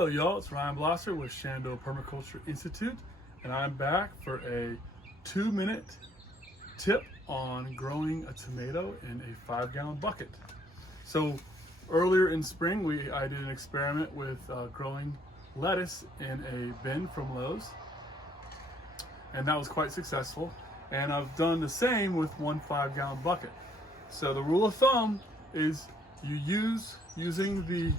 Hello y'all, it's Ryan Blosser with Shenandoah Permaculture Institute, and I'm back for a 2-minute tip on growing a tomato in a 5-gallon bucket. So earlier in spring I did an experiment with growing lettuce in a bin from Lowe's, and that was quite successful, and I've done the same with one 5-gallon bucket. So the rule of thumb is using the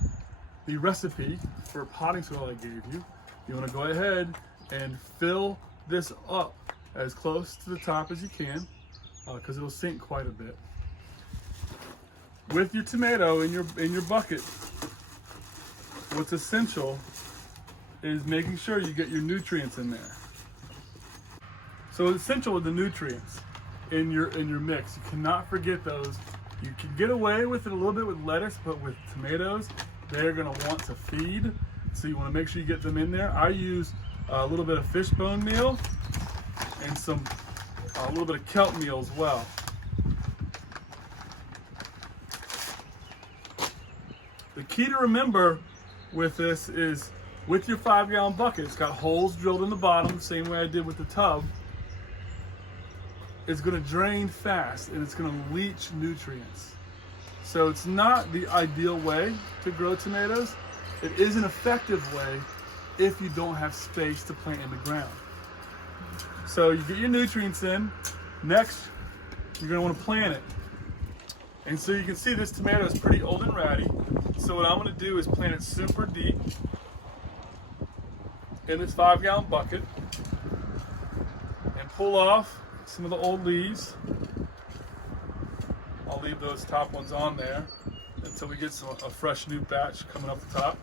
recipe for potting soil I gave you. You want to go ahead and fill this up as close to the top as you can, because it'll sink quite a bit. With your tomato in your bucket, what's essential is making sure you get your nutrients in there. So it's essential with the nutrients in your mix. You cannot forget those. You can get away with it a little bit with lettuce, but with tomatoes, they're going to want to feed, so you want to make sure you get them in there. I use a little bit of fish bone meal and a little bit of kelp meal as well. The key to remember with this is, with your 5-gallon bucket, it's got holes drilled in the bottom, same way I did with the tub. It's going to drain fast and it's going to leach nutrients. So it's not the ideal way to grow tomatoes. It is an effective way if you don't have space to plant in the ground. So you get your nutrients in. Next, you're going to want to plant it. And so you can see this tomato is pretty old and ratty. So what I'm going to do is plant it super deep in this 5-gallon bucket and pull off some of the old leaves. I'll leave those top ones on there until we get a fresh new batch coming up the top.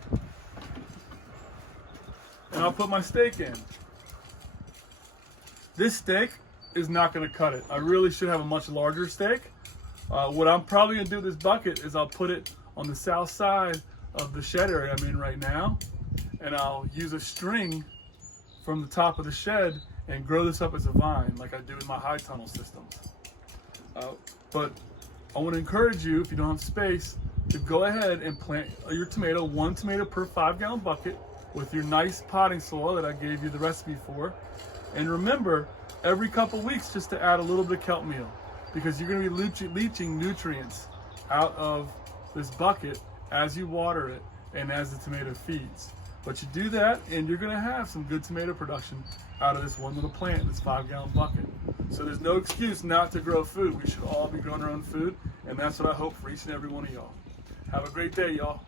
And I'll put my stake in. This stake is not going to cut it. I really should have a much larger stake. What I'm probably going to do with this bucket is I'll put it on the south side of the shed area I'm in right now, and I'll use a string from the top of the shed and grow this up as a vine like I do in my high tunnel systems. But I want to encourage you, if you don't have space, to go ahead and plant your tomato, 1 tomato per 5-gallon bucket, with your nice potting soil that I gave you the recipe for. And remember, every couple weeks just to add a little bit of kelp meal, because you're going to be leaching nutrients out of this bucket as you water it and as the tomato feeds. But you do that and you're going to have some good tomato production out of this one little plant, this 5-gallon bucket. So there's no excuse not to grow food. We should all be growing our own food, and that's what I hope for each and every one of y'all. Have a great day, y'all.